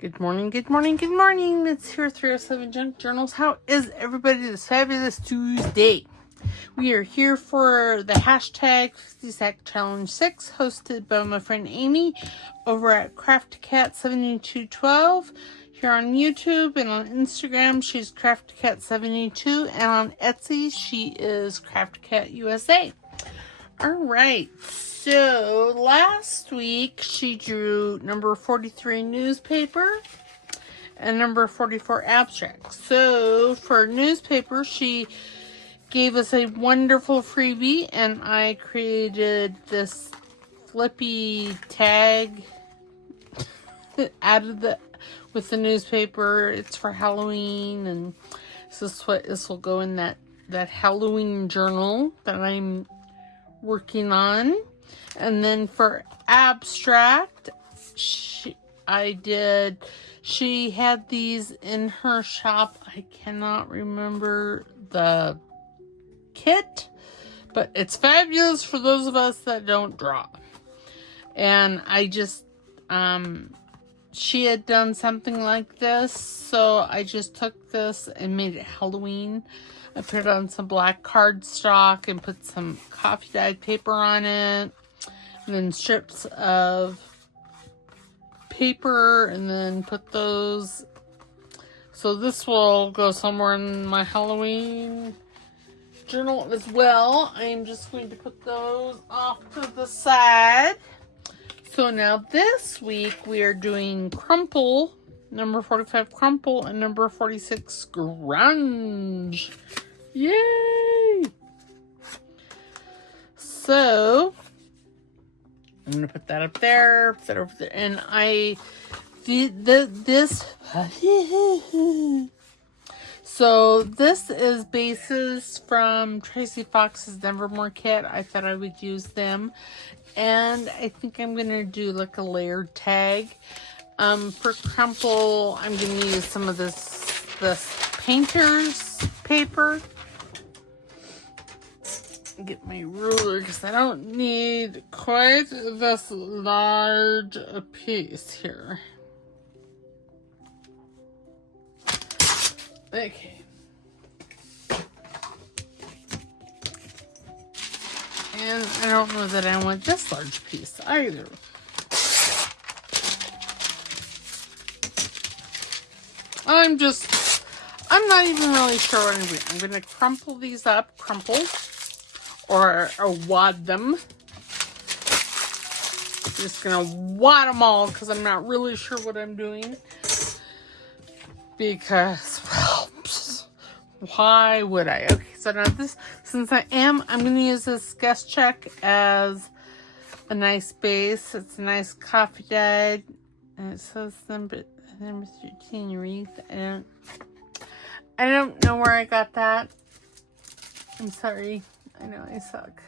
Good morning, good morning, good morning. It's here 307 Junk Journals. How is everybody this fabulous Tuesday? We are here for the hashtag 50 Sack Challenge 6, hosted by my friend Amy over at Crafty Cat 7212. Here on YouTube and on Instagram, she's Crafty Cat 72, and on Etsy, she is Crafty Cat USA. All right. So, last week, she drew number 43 newspaper and number 44 abstract. So, for newspaper, she gave us a wonderful freebie, and I created this flippy tag with the newspaper. It's for Halloween, and this will go in that Halloween journal that I'm working on. And then for abstract, she had these in her shop. I cannot remember the kit, but it's fabulous for those of us that don't draw. And I just, she had done something like this, so I just took this and made it Halloween. I put it on some black cardstock and put some coffee dyed paper on it. And then strips of paper, and then put those. So this will go somewhere in my Halloween journal as well. I'm just going to put those off to the side. So now this week we are doing Crumple, number 45 Crumple, and number 46 Grunge. Yay! So I'm going to put that up there, put that over there, and so this is bases from Tracy Fox's Nevermore kit. I thought I would use them, and I think I'm going to do like a layered tag. For Crumple, I'm going to use some of this painter's paper. Get my ruler because I don't need quite this large a piece here. Okay. And I don't know that I want this large piece either. I'm not even really sure what I'm doing. I'm going to crumple these up, or wad them. I'm just going to wad them all because I'm not really sure what I'm doing. Because, well, why would I? Okay, so now I'm going to use this guest check as a nice base. It's a nice coffee dyed. And it says number 13 wreath. I don't know where I got that. I'm sorry. I know I suck.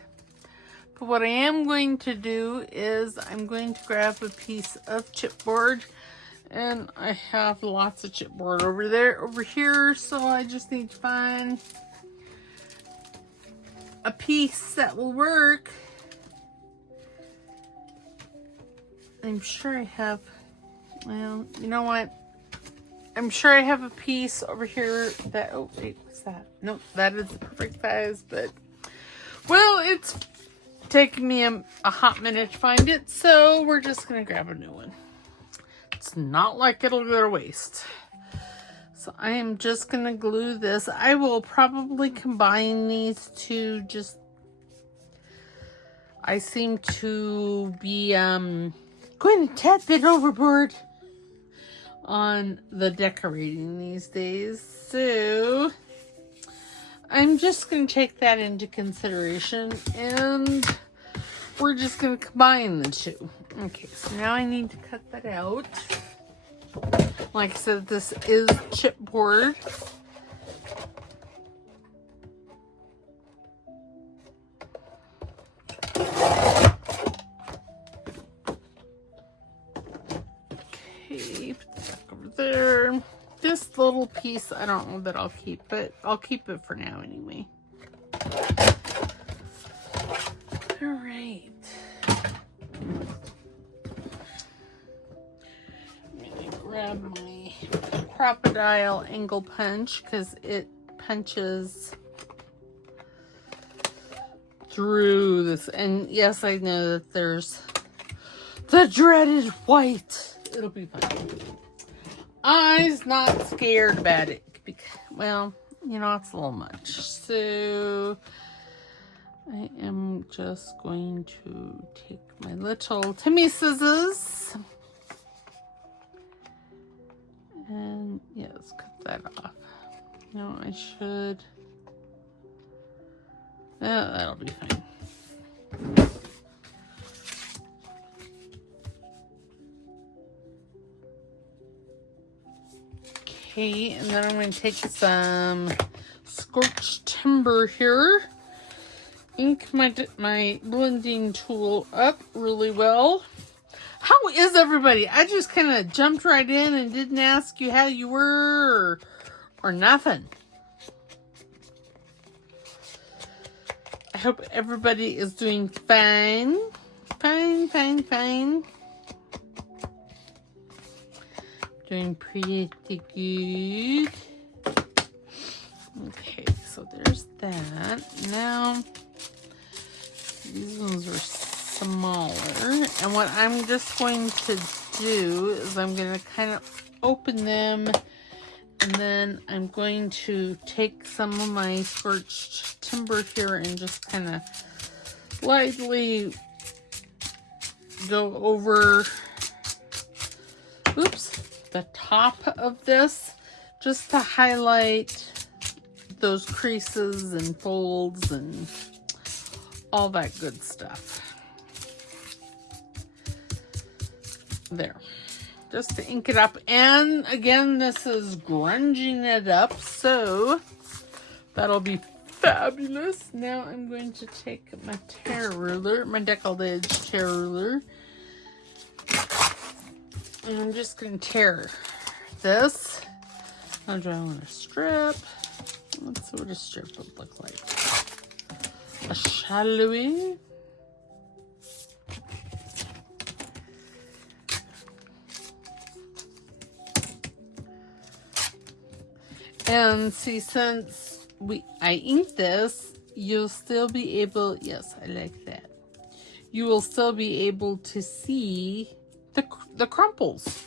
But what I am going to do is I'm going to grab a piece of chipboard. And I have lots of chipboard over here. So I just need to find a piece that will work. I'm sure I have, well, you know what? I'm sure I have a piece over here that, oh wait, what's that? Nope, that is the perfect size, but well, it's taking me a hot minute to find it, so we're just going to grab a new one. It's not like it'll go to waste. So I am just going to glue this. I will probably combine these two. Just, I seem to be going a tad bit overboard on the decorating these days. So I'm just going to take that into consideration, and we're just going to combine the two. Okay, so now I need to cut that out. Like I said, this is chipboard. Okay, put that over there. This little piece, I don't know that I'll keep, but I'll keep it for now anyway. All right. grab my crocodile angle punch because it punches through this. And yes, I know that there's the dreaded white. It'll be fine. I's not scared about it because, well, you know, it's a little much. So I am just going to take my little Timmy scissors and yes, cut that off. No, I should. That'll be fine. Okay, and then I'm going to take some scorched timber here. Ink my blending tool up really well. How is everybody? I just kind of jumped right in and didn't ask you how you were or nothing. I hope everybody is doing fine. Fine. Doing pretty good. Okay, so there's that. Now, these ones are smaller. And what I'm just going to do is I'm going to kind of open them. And then I'm going to take some of my scorched timber here and just kind of lightly go over, the top of this, just to highlight those creases and folds and all that good stuff. There. Just to ink it up. And again, this is grunging it up, so that'll be fabulous. Now I'm going to take my tear ruler, my deckled edge tear ruler, and I'm just going to tear this. I'll draw on a strip. Let's see what a strip would look like. A shallowy. And see, since I inked this, you'll still be able, yes, I like that. You will still be able to see the crumples.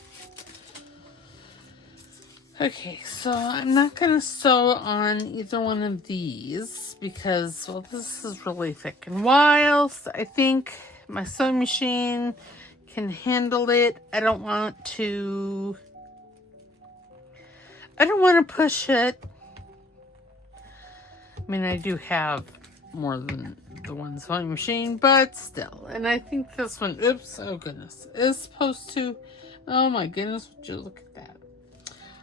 Okay, so I'm not going to sew on either one of these because, well, this is really thick. And whilst I think my sewing machine can handle it, I don't want to push it. I mean, I do have more than the one sewing machine, but still. And I think this one, oops, oh goodness, is supposed to, oh my goodness, would you look at that.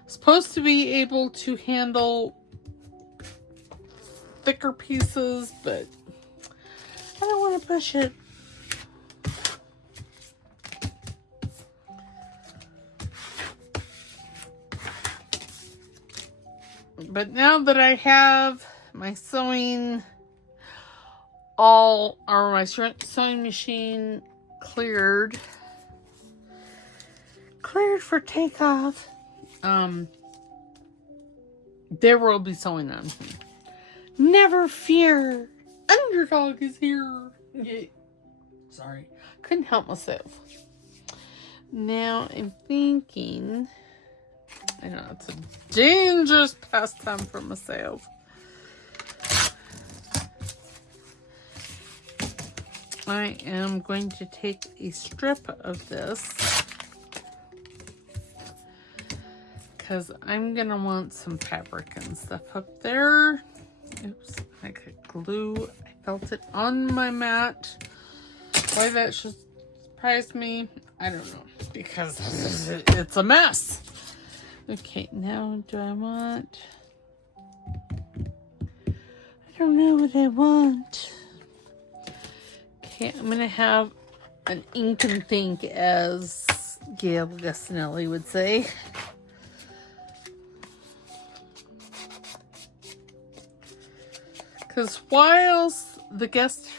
Supposed to be able to handle thicker pieces, but I don't want to push it. But now that I have my sewing my sewing machine cleared for takeoff, there will be sewing on me. Never fear, Underdog is here. Yay. Sorry, couldn't help myself. Now I'm thinking, I know it's a dangerous pastime for myself. I am going to take a strip of this because I'm going to want some fabric and stuff up there. Oops, I got glue. I felt it on my mat. Why that should surprise me, I don't know, because it's a mess. Okay, now do I want... I don't know what I want. Okay, I'm going to have an ink and think, as Gail Gastinelli would say. Because whilst the guest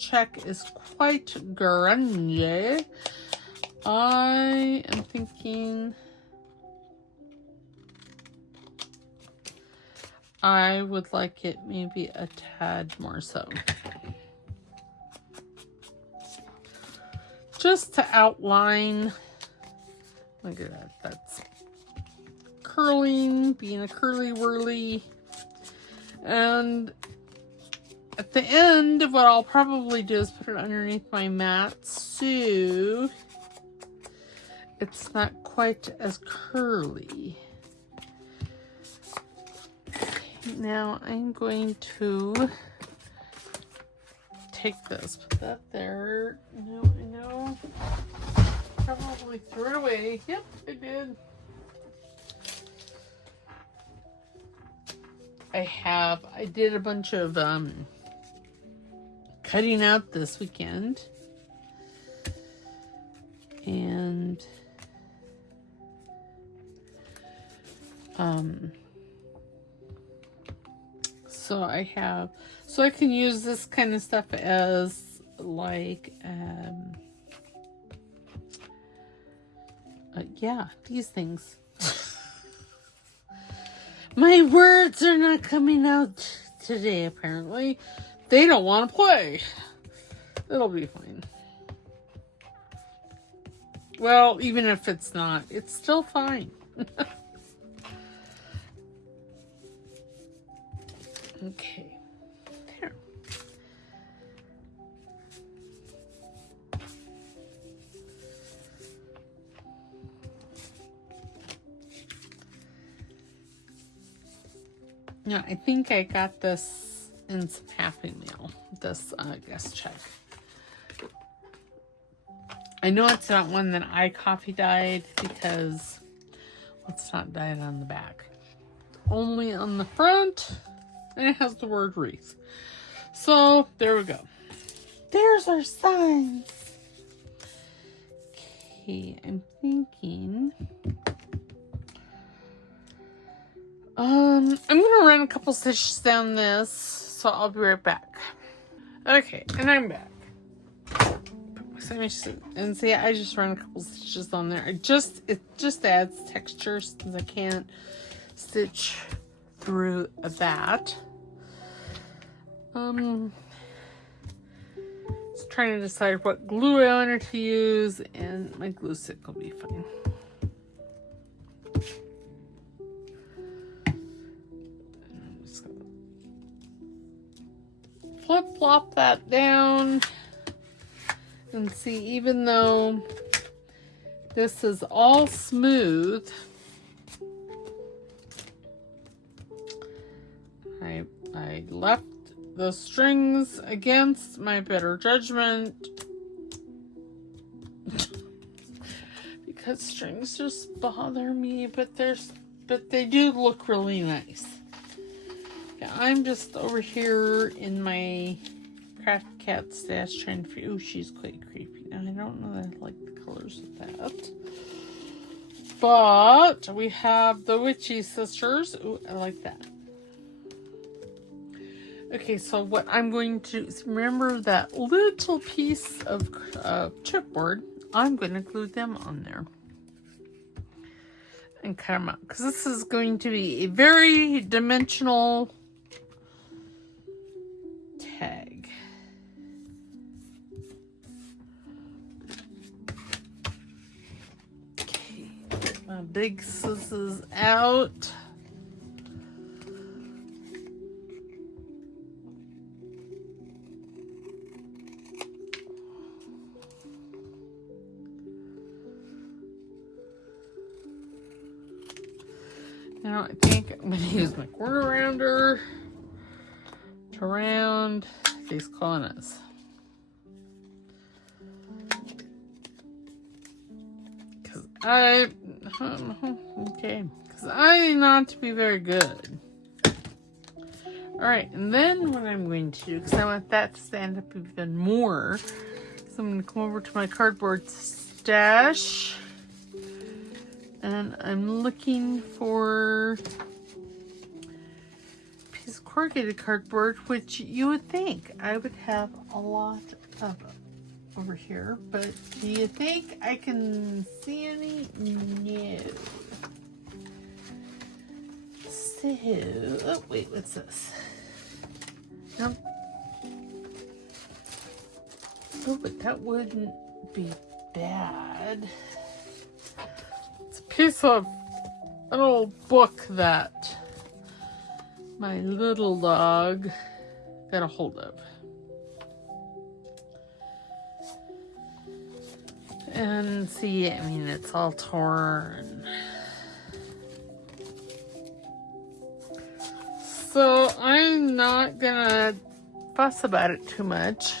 check is quite grungy, I am thinking I would like it maybe a tad more so. Just to outline. Look at that. That's curling, being a curly whirly. And at the end, what I'll probably do is put it underneath my mat so it's not quite as curly. Now I'm going to take this, put that there. No, I know. Probably threw it away. Yep, I did. I did a bunch of cutting out this weekend. And so I can use this kind of stuff as like yeah, these things. My words are not coming out today, apparently. They don't want to play. It'll be fine. Well, even if it's not, it's still fine. Okay. There. Yeah, I think I got this in some Happy Meal, this guest check. I know it's not one that I coffee dyed because it's not dyed on the back. Only on the front, and it has the word wreath. So, there we go. There's our signs. Okay, I'm thinking... I'm gonna run a couple stitches down this, so I'll be right back. Okay, and I'm back. And see, I just run a couple stitches on there. It just adds texture since I can't stitch through that. Just trying to decide what glue I wanted to use, and my glue stick will be fine. Flip-flop that down and see, even though this is all smooth, I left the strings against my better judgment because strings just bother me, but they do look really nice. Yeah, I'm just over here in my Crafty Cat stash trying to figure. Oh, she's quite creepy. Now, I don't know that I like the colors of that. But we have the Witchy Sisters. Oh, I like that. Okay, so what I'm going to do is remember that little piece of chipboard. I'm going to glue them on there. And cut them out. Because this is going to be a very dimensional tag. Okay, my big scissors out. Now I think I'm going to use my corner rounder to round these corners. Because I not to be very good. Alright, and then what I'm going to do, because I want that to stand up even more, so I'm going to come over to my cardboard stash. And I'm looking for a piece of corrugated cardboard, which you would think I would have a lot of over here. But do you think I can see any? No. So, oh wait, what's this? Nope. Oh, but that wouldn't be bad. It's a piece of an old book that my little dog got a hold of. And see, I mean, it's all torn. So I'm not gonna fuss about it too much.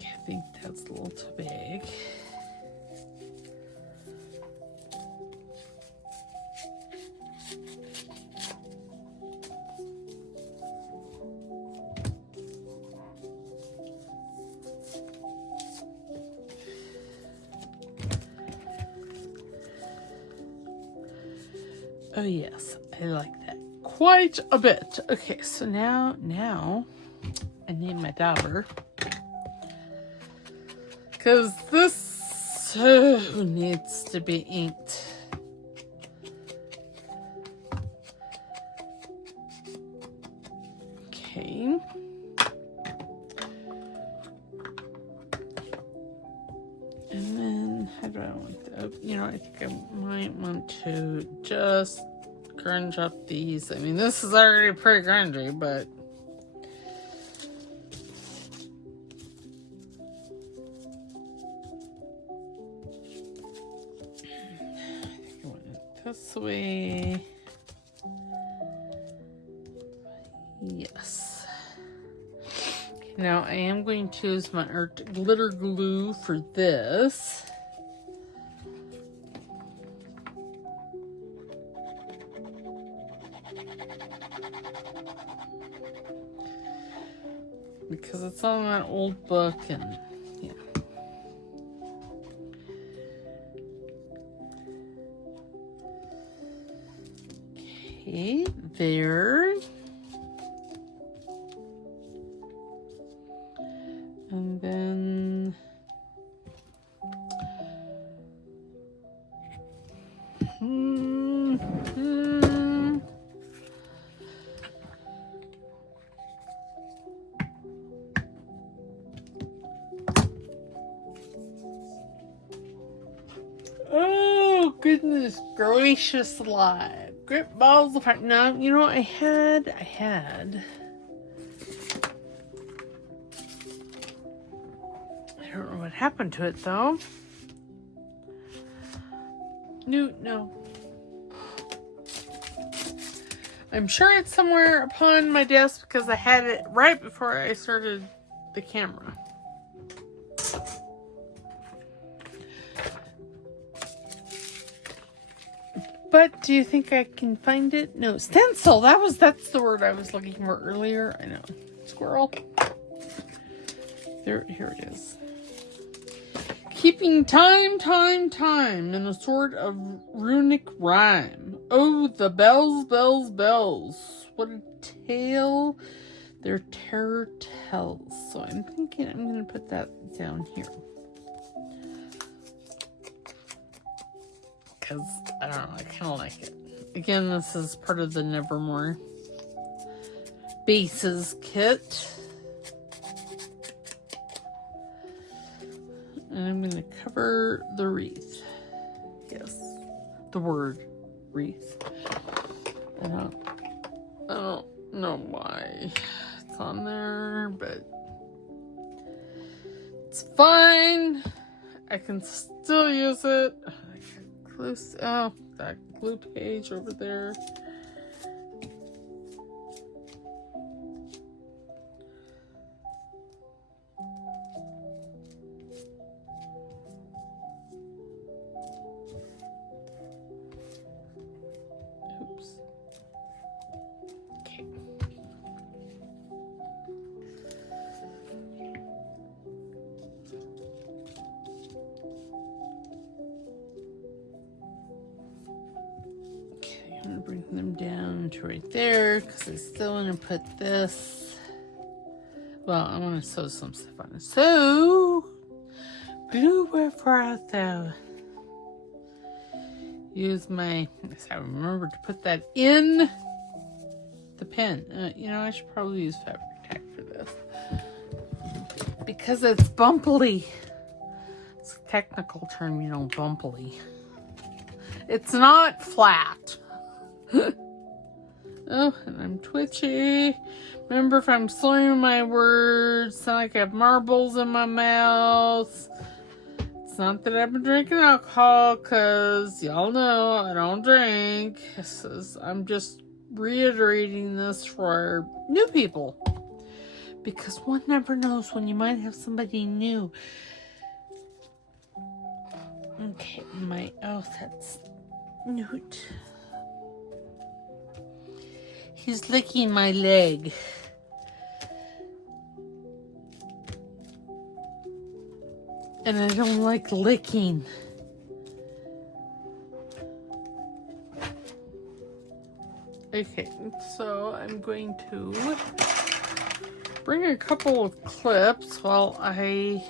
I think that's a little too big. Oh yes, I like that quite a bit. Okay, so now I need my dauber. Because this needs to be inked. Okay. And then, how do I want to, you know, I think I might want to just grunge up these. I mean, this is already pretty grungy, but I think I want it this way. Yes. Okay, now I am going to use my art glitter glue for this. Because it's on that old book and yeah. Okay, there. And then oh goodness gracious alive. Grip balls apart. No, you know I had I don't know what happened to it though. No. I'm sure it's somewhere upon my desk because I had it right before I started the camera. But do you think I can find it? No, stencil. That's the word I was looking for earlier. I know. Squirrel. Here it is. Keeping time in a sort of runic rhyme. Oh, the bells. What a tale their terror tells. So I'm thinking I'm going to put that down here. Because, I don't know, I kind of like it. Again, this is part of the Nevermore Bases kit. And I'm going to cover the wreath. Yes, the word wreath. I don't know why it's on there, but it's fine. I can still use it. Close. Oh, that glue page over there. Oops. Okay. I'm going to bring them down to right there because I still want to put this Well, I want to sew some stuff on it. So, blue for though. Use my, I remember to put that in the pen. You know, I should probably use fabric tack for this. Because it's bumpily. It's a technical term, you know, bumpily. It's not flat. Oh, and I'm twitchy. Remember, if I'm slurring my words, sound like I have marbles in my mouth. It's not that I've been drinking alcohol, because y'all know I don't drink. I'm just reiterating this for new people. Because one never knows when you might have somebody new. Okay, that's Newt. He's licking my leg. And I don't like licking. Okay, so I'm going to bring a couple of clips while I...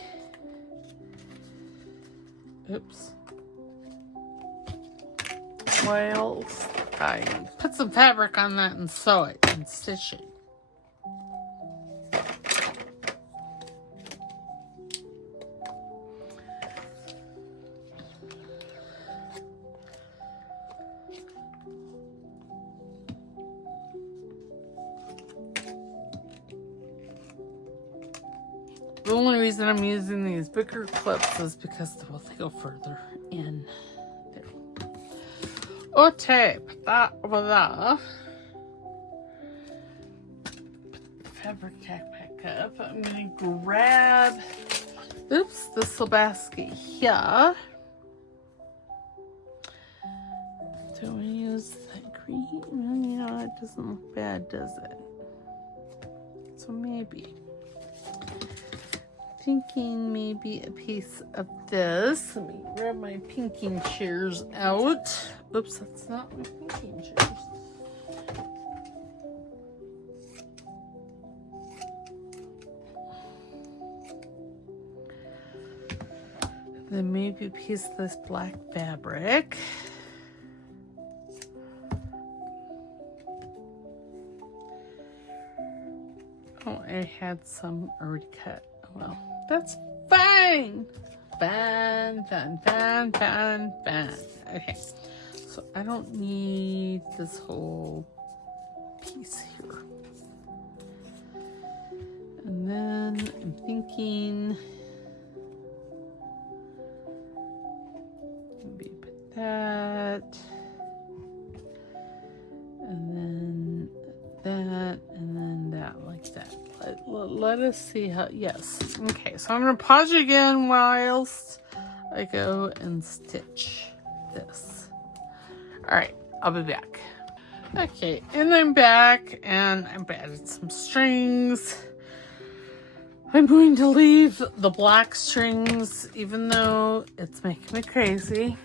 While I put some fabric on that and sew it and stitch it. The only reason I'm using these bigger clips is because they go further in. There. Okay, put that over there. Put the fabric tack back up. I'm going to grab, this little basket here. Do we use that green? You know, it doesn't look bad, does it? So maybe. Thinking maybe a piece of this. Let me grab my pinking shears out. Oops, that's not my pinking shears. Then maybe a piece of this black fabric. Oh, I had some already cut. Well, that's fine. Fine. Okay, so I don't need this whole piece here. And then I'm thinking, maybe put that, and then that, and then that, like that. Let us see how, yes. Okay, so I'm going to pause it again whilst I go and stitch this. Alright, I'll be back. Okay, and I'm back, and I've added some strings. I'm going to leave the black strings, even though it's making me crazy.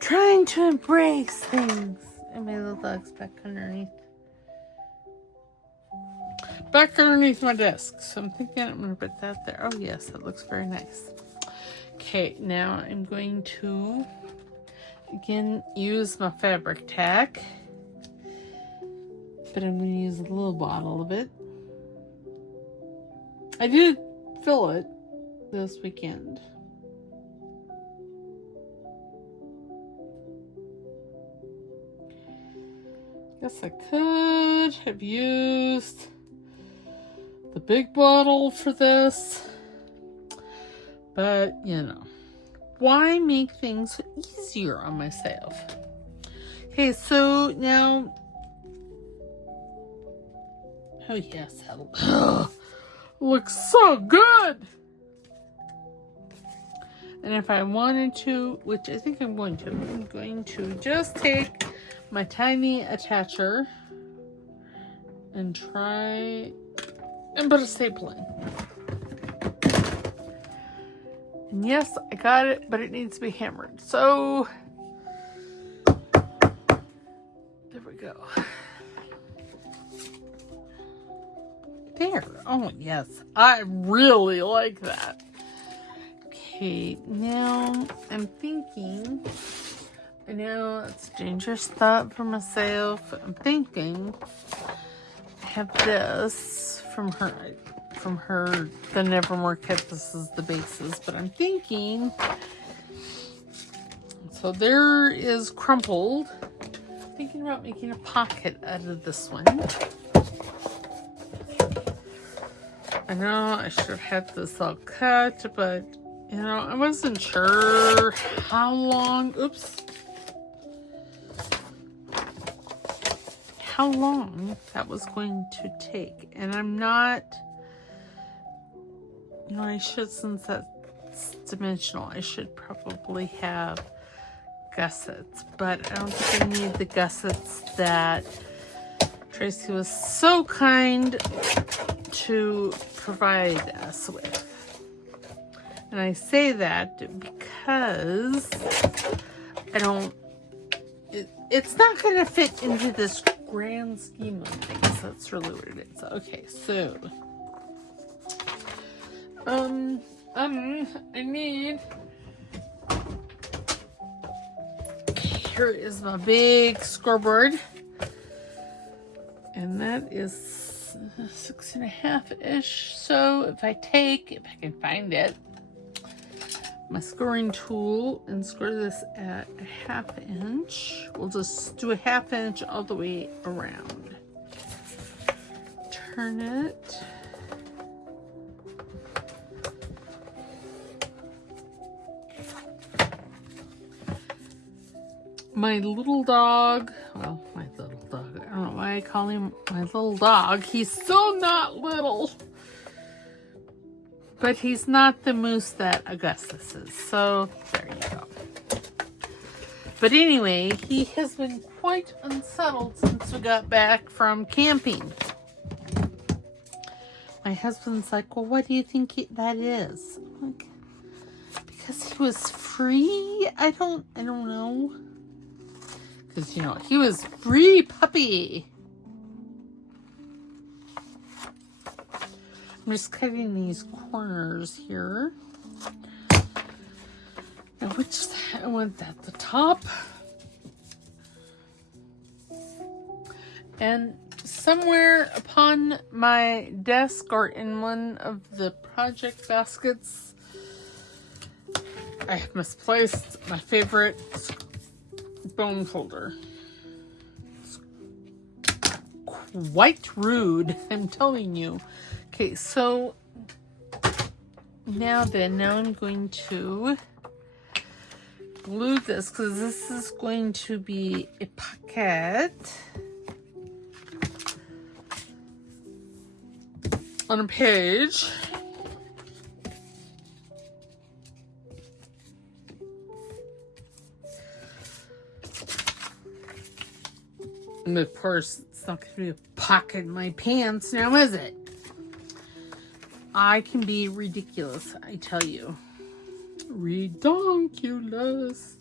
Trying to embrace things. And my little dog's back underneath. Back underneath my desk. So I'm thinking I'm going to put that there. Oh yes, that looks very nice. Okay, now I'm going to, again, use my fabric tack. But I'm going to use a little bottle of it. I did fill it this weekend. Guess I could have used the big bottle for this, but you know, why make things easier on myself? Okay, so now, oh yes, that looks so good. And if I wanted to, which I think I'm going to just take my tiny attacher and try and put a staple in. And yes, I got it, but it needs to be hammered. So there we go. there. Oh, yes. I really like that. Okay, now I'm thinking, I know it's a dangerous thought for myself. I'm thinking I have this from her, the Nevermore kit. This is the bases, but I'm thinking, so there is Crumpled. I'm thinking about making a pocket out of this one. I know I should have had this all cut, but you know, I wasn't sure how long, how long that was going to take. And I'm not, you know, I should, since that's dimensional, I should probably have gussets, but I don't think I need the gussets that Tracy was so kind to provide us with. And I say that because I don't, it's not going to fit into this grand scheme of things. That's really what it is. Okay, so, I need, here is my big scoreboard. And that is 6.5-ish. So if I can find it, my scoring tool and score this at 1/2 inch. We'll just do a 1/2 inch all the way around. Turn it. My little dog, well, my little dog, I don't know why I call him my little dog. He's so not little. But he's not the moose that Augustus is. So, there you go. But anyway, he has been quite unsettled since we got back from camping. My husband's like, well, what do you think that is? I'm like, because he was free? I don't know. Because, you know, he was free puppy. I'm just cutting these corners here. Now, which I want at the top. And somewhere upon my desk or in one of the project baskets, I have misplaced my favorite bone folder. It's quite rude, I'm telling you. Okay, so now I'm going to glue this because this is going to be a pocket on a page. And of course, it's not going to be a pocket in my pants now, is it? I can be ridiculous, I tell you. Redonkulous.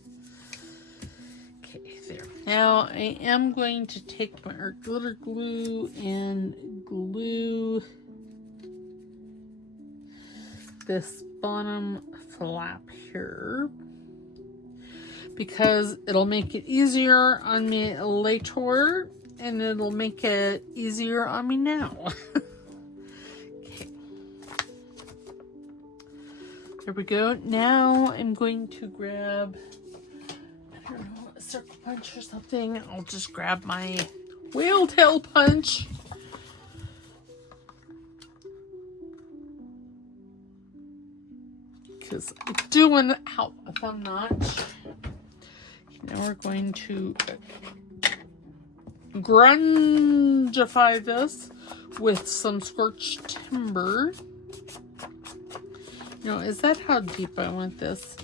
Okay, there. Now, I am going to take my art glitter glue and glue this bottom flap here, because it'll make it easier on me later, and it'll make it easier on me now. Okay. There we go. Now I'm going to grab, I don't know, a circle punch or something. I'll just grab my whale tail punch. Because I do want to help a thumb notch. Now we're going to grungify this with some scorched timber. You know, is that how deep I want this?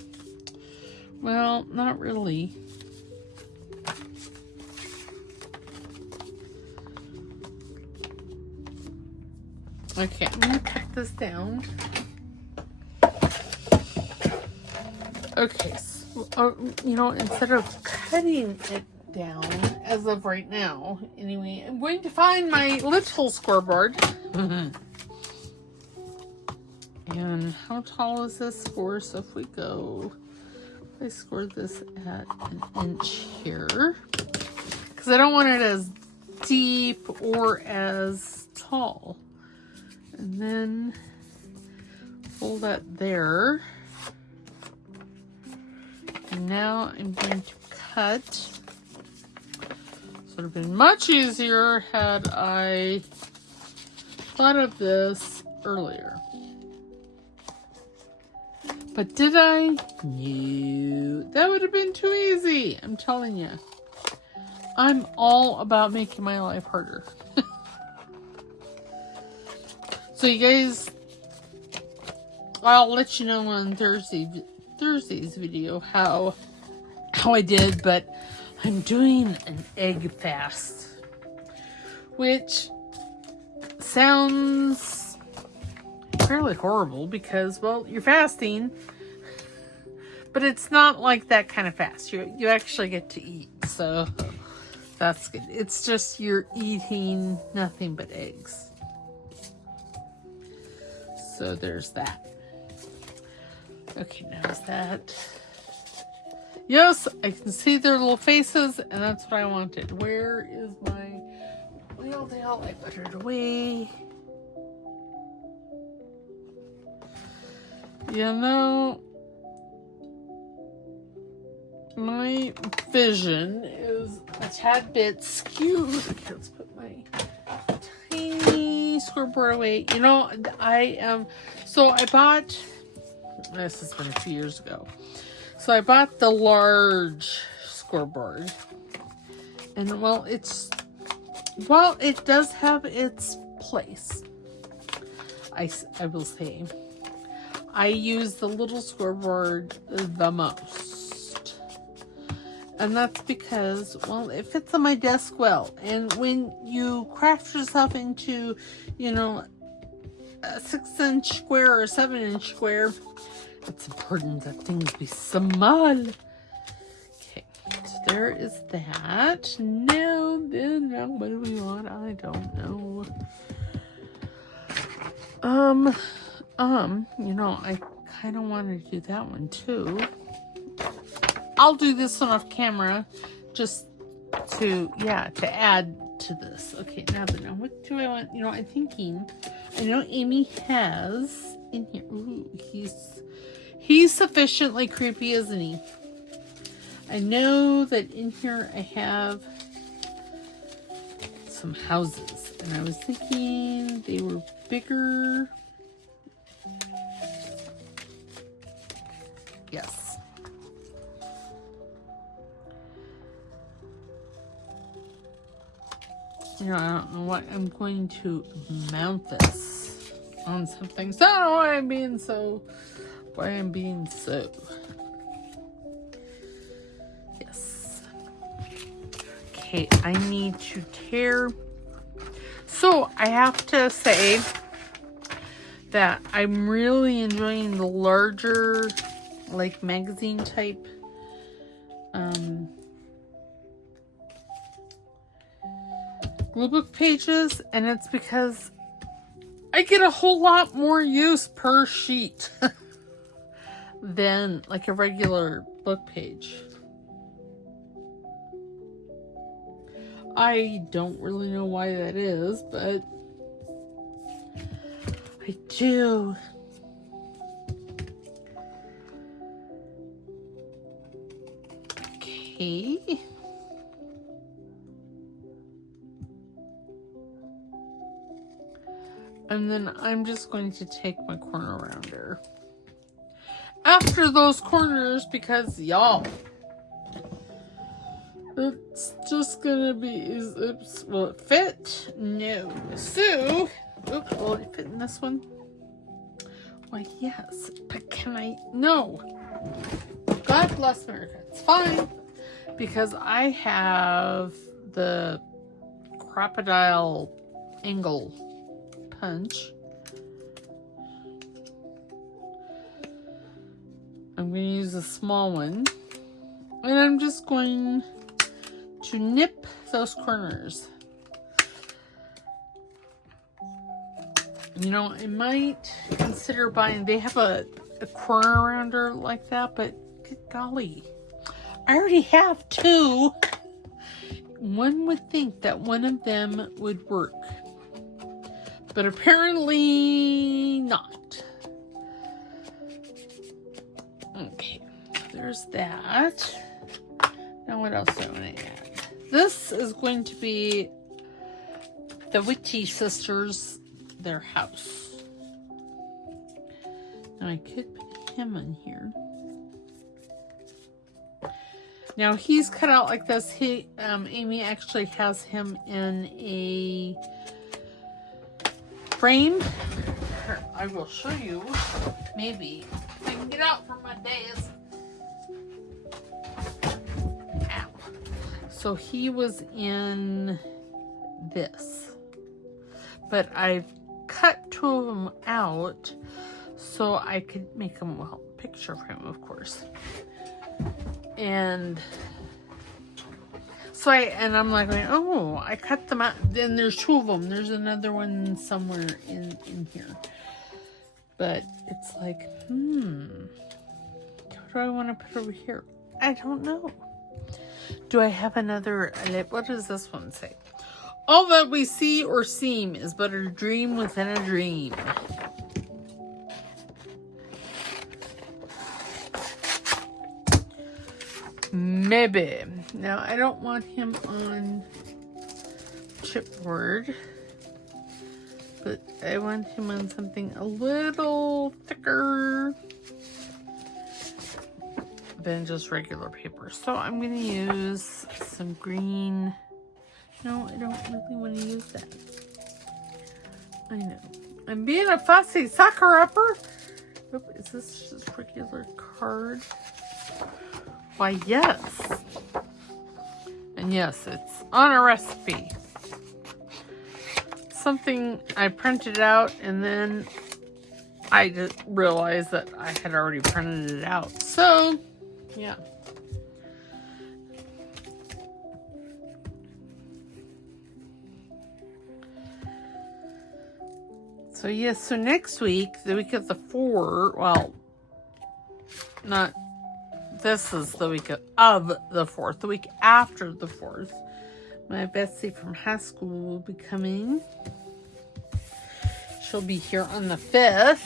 Well, not really. Okay, I'm going to cut this down. Okay, so, you know, instead of cutting it down as of right now. Anyway, I'm going to find my little scoreboard. And how tall is this score? So if we go, I scored this at an inch here. Because I don't want it as deep or as tall. And then fold that there. And now I'm going to cut. So it would have been much easier had I thought of this earlier. But did I? No. That would have been too easy. I'm telling you. I'm all about making my life harder. So you guys, I'll let you know on Thursday's video how I did, but I'm doing an egg fast, which sounds fairly horrible because, well, you're fasting, but it's not like that kind of fast. You actually get to eat, so that's good. It's just you're eating nothing but eggs. So there's that. Okay, now is that... Yes, I can see their little faces, and that's what I wanted. Where is my wheel tail? I put it away. You know, my vision is a tad bit skewed. Okay, let's put my tiny scoreboard away. You know, so I bought, this has been a few years ago. So I bought the large scoreboard. And well, it does have its place. I will say. I use the little scoreboard the most. And that's because, well, it fits on my desk well. And when you craft yourself into, you know, a 6-inch square or a 7-inch square, it's important that things be small. Okay, so there is that. Now, then, what do we want? I don't know. You know, I kind of want to do that one too. I'll do this one off camera just to add to this. Okay, now what do I want? You know, I'm thinking, I know Amy has in here. Ooh, he's sufficiently creepy, isn't he? I know that in here I have some houses, and I was thinking they were bigger. Yes. You know, I don't know what I'm going to mount this on something. So I don't know why I'm being so. Yes. Okay, I need to tear. So I have to say that I'm really enjoying the larger, like, magazine type glue book pages, and it's because I get a whole lot more use per sheet than like a regular book page. I don't really know why that is, but I do. Okay. And then I'm just going to take my corner rounder after those corners, because y'all, it's just gonna be, oops, will it fit? No. So, oops, will it fit in this one? Why, yes, but can I? No. God bless America. It's fine, because I have the crocodile angle punch. I'm going to use a small one, and I'm just going to nip those corners. You know, I might consider buying, they have a corner rounder like that, but good golly, I already have two. One would think that one of them would work, but apparently not. Okay, there's that. Now what else do I want to add? This is going to be the Witchy Sisters, their house. Now I could put him in here. Now he's cut out like this. Amy actually has him in a frame. Here, I will show you. Maybe if I can get out from my desk. Ow. So he was in this, but I've cut two of them out so I could make them, well, picture of him, of course. And so I'm like, oh, I cut them out. Then there's two of them. There's another one somewhere in here. But it's like, what do I want to put over here? I don't know. Do I have another, what does this one say? All that we see or seem is but a dream within a dream. Maybe. Now, I don't want him on chipboard, but I want him on something a little thicker than just regular paper. So I'm going to use some green. No, I don't really want to use that. I know. I'm being a fussy sucker-upper. Oh, is this just regular card? Why, yes. And yes, it's on a recipe. Something I printed out and then I just realized that I had already printed it out. So, yeah. So, yes, so next week, the week of the 4th, well, not, this is the week of the 4th, the week after the 4th. My Betsy from high school will be coming. She'll be here on the 5th.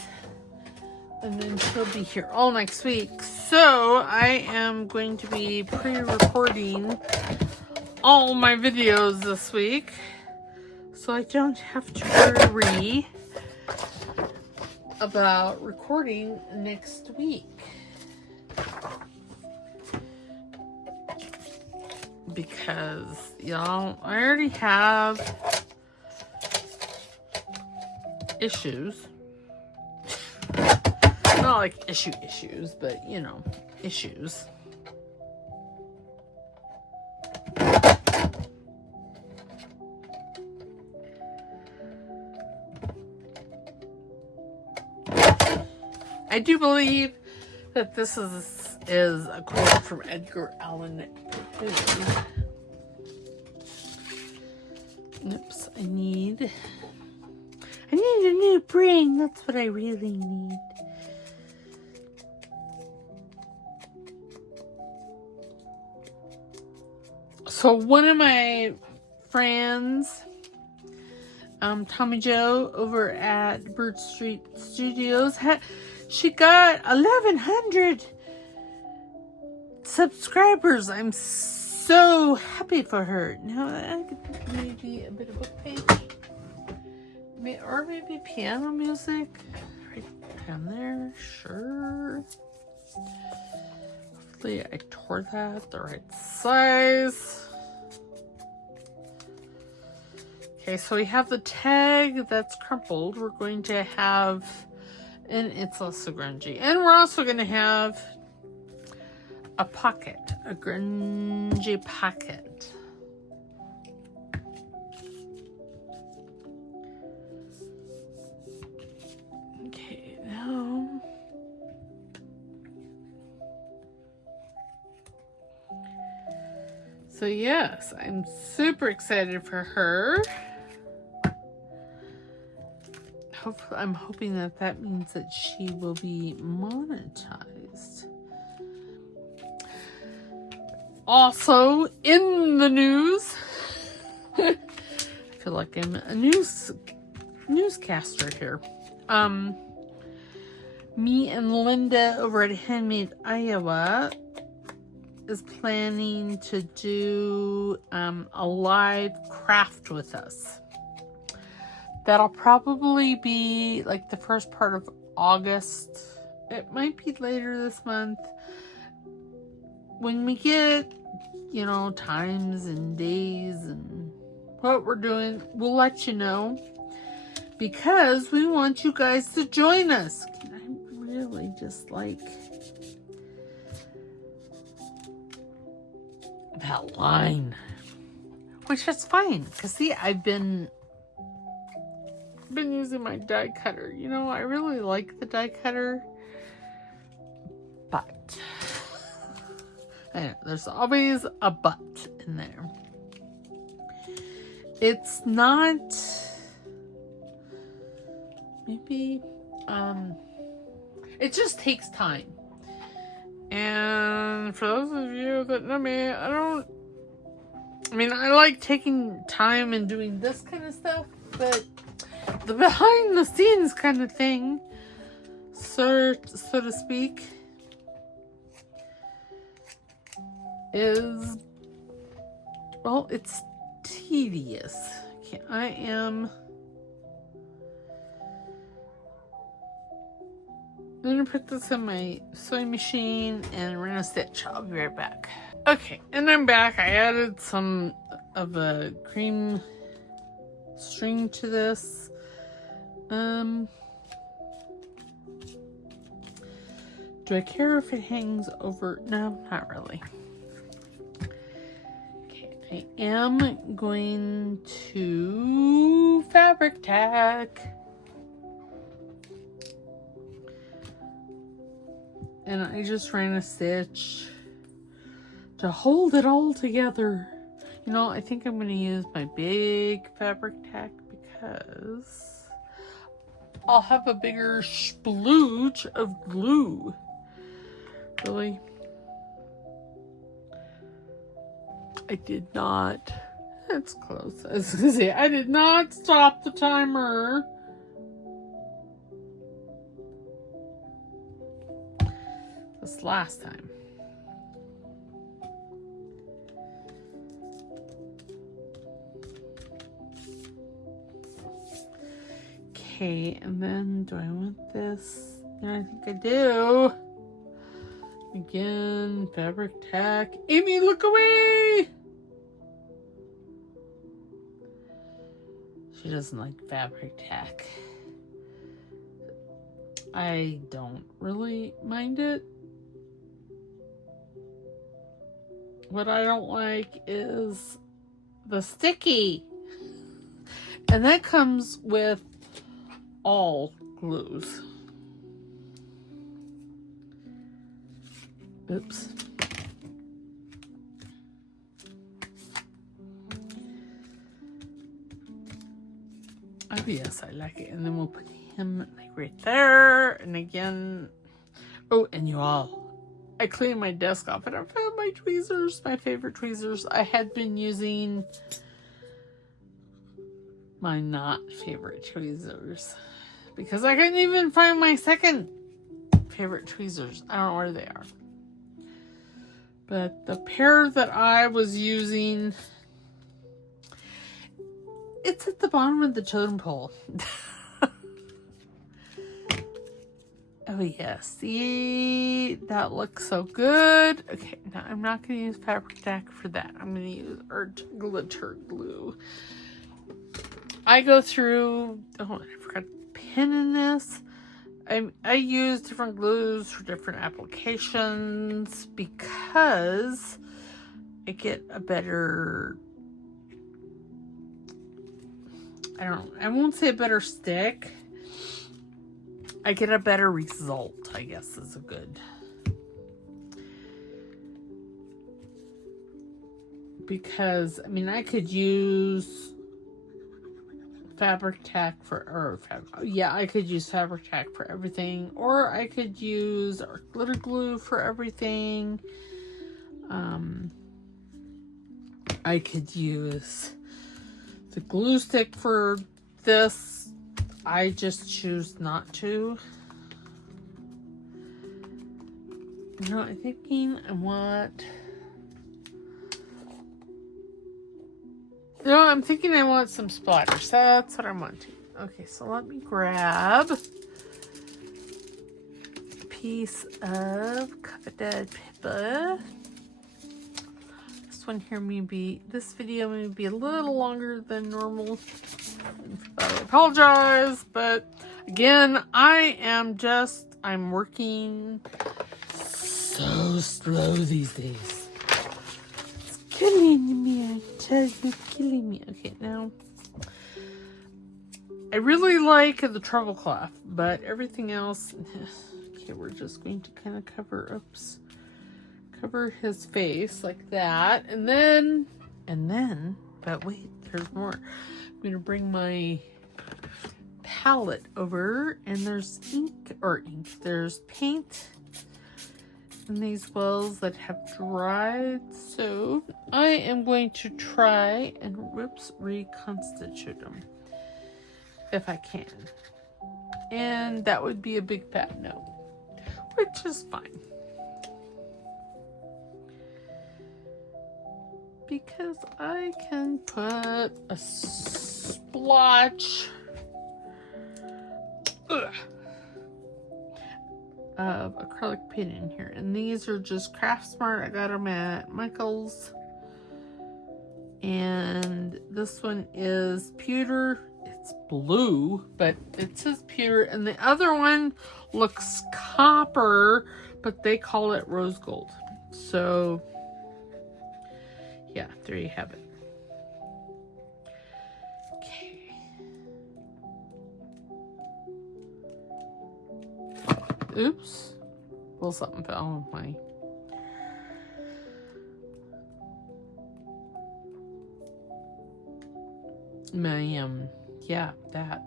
And then she'll be here all next week. So I am going to be pre-recording all my videos this week. So I don't have to worry about recording next week. Because, y'all, I already have issues. Not like issues, but, you know, issues. I do believe that this is a quote from Edgar Allan Poe. Oops, I need a new brain. That's what I really need. So one of my friends, Tommy Jo over at Bird Street Studios, she got 1,100 subscribers. I'm so happy for her. Now I could maybe a bit of book page, or maybe piano music right down there. Sure. Hopefully I tore that the right size. Okay, so we have the tag that's crumpled. We're going to have, and it's also grungy. And we're also going to have a pocket, a grungy pocket. Okay, now So yes, I'm super excited for her. I'm hoping that means that she will be monetized. Also, in the news, I feel like I'm a newscaster here. Me and Linda over at Handmade Iowa is planning to do a live craft with us. That'll probably be like the first part of August. It might be later this month. When we get, times and days and what we're doing, we'll let you know. Because we want you guys to join us. I really just like that line. Which is fine. Because see, I've been using my die cutter. I really like the die cutter. But I know, there's always a but in there. It's not maybe it just takes time. And for those of you that know me, I like taking time and doing this kind of stuff, but the behind the scenes kind of thing, so to speak, is, well, it's tedious. Okay, I'm gonna put this in my sewing machine and we're gonna stitch. I'll be right back. Okay, and I'm back. I added some of the cream string to this. Do I care if it hangs over? No, not really. Okay, I am going to fabric tack. And I just ran a stitch to hold it all together. I think I'm going to use my big fabric tack because I'll have a bigger splooge of glue. Really? I did not. That's close. I was going to say, I did not stop the timer. This last time. Okay, and then do I want this? Yeah, I think I do. Again, fabric tack. Amy, look away! She doesn't like fabric tack. I don't really mind it. What I don't like is the sticky. And that comes with all glues. Oops. Oh yes, I like it. And then we'll put him like right there. And again, oh, and you all, I cleaned my desk off and I found my tweezers, my favorite tweezers. I had been using my not favorite tweezers because I couldn't even find my second favorite tweezers. I don't know where they are. But the pair that I was using, it's at the bottom of the totem pole. Oh yes, see, that looks so good. Okay, now I'm not going to use fabric tack for that. I'm going to use glitter glue. I go through, oh, I forgot to pin in this. I use different glues for different applications because I get a better, I won't say a better stick. I get a better result, I guess is a good. because, I mean, I could use fabric tack I could use fabric tack for everything, or I could use glitter glue for everything. I could use the glue stick for this. I just choose not to. You know, I'm thinking I want... No, I'm thinking I want some splatters. That's what I'm wanting. Okay, so let me grab a piece of coveted paper. This one here this video may be a little longer than normal. I apologize, but again, I'm working so slow these days. Killing me, I tell you, killing me. Okay, now I really like the treble cloth, but everything else. Okay, we're just going to kind of cover his face like that, and then. But wait, there's more. I'm gonna bring my palette over, and there's there's paint in these wells that have dried, so I am going to try and reconstitute them if I can, and that would be a big fat no, which is fine because I can put a splotch of acrylic paint in here, and these are just Craft Smart. I got them at Michael's, and this one is pewter. It's blue, but it says pewter, and the other one looks copper, but they call it rose gold. So yeah, there you have it. Oops. Well, something fell on my... yeah, that.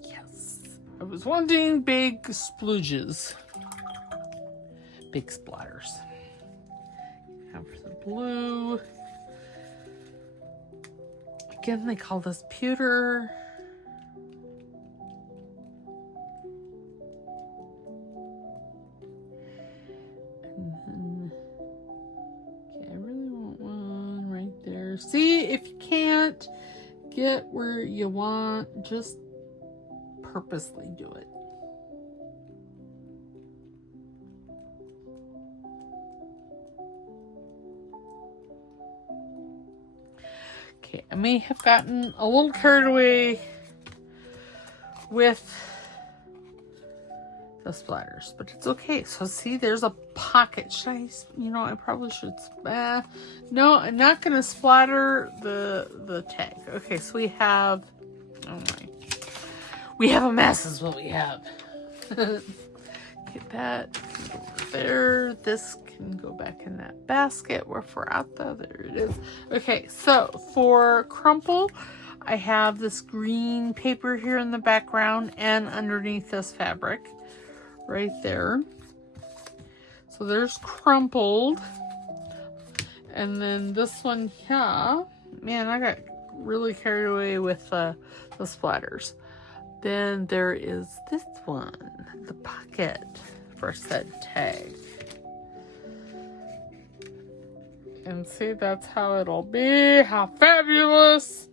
Yes. I was wanting big splooges. Big splatters. Now for the blue. Again, they call this pewter. See, if you can't get where you want, just purposely do it. Okay, I may have gotten a little carried away with the splatters, but it's okay. So see, there's a pocket. Should I, I probably should, no, I'm not going to splatter the tag. Okay, so we have, we have a mess is what we have. Get that over there. This can go back in that basket where we're out there. There it is. Okay, so for Crumple, I have this green paper here in the background and underneath this fabric right there. So there's Crumpled. And then this one here, man, I got really carried away with the splatters. Then there is this one, the pocket for said tag. And see, that's how it'll be. How fabulous!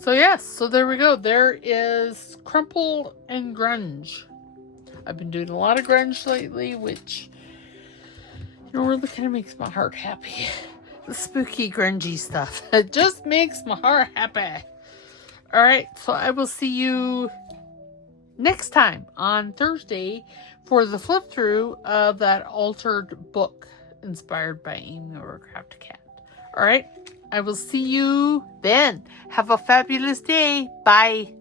So yes, so there we go. There is Crumple and Grunge. I've been doing a lot of Grunge lately, which, really kind of makes my heart happy. The spooky, grungy stuff. It just makes my heart happy. Alright, so I will see you next time on Thursday for the flip through of that altered book inspired by Amy or Crafty Cat. Alright, I will see you then. Have a fabulous day. Bye.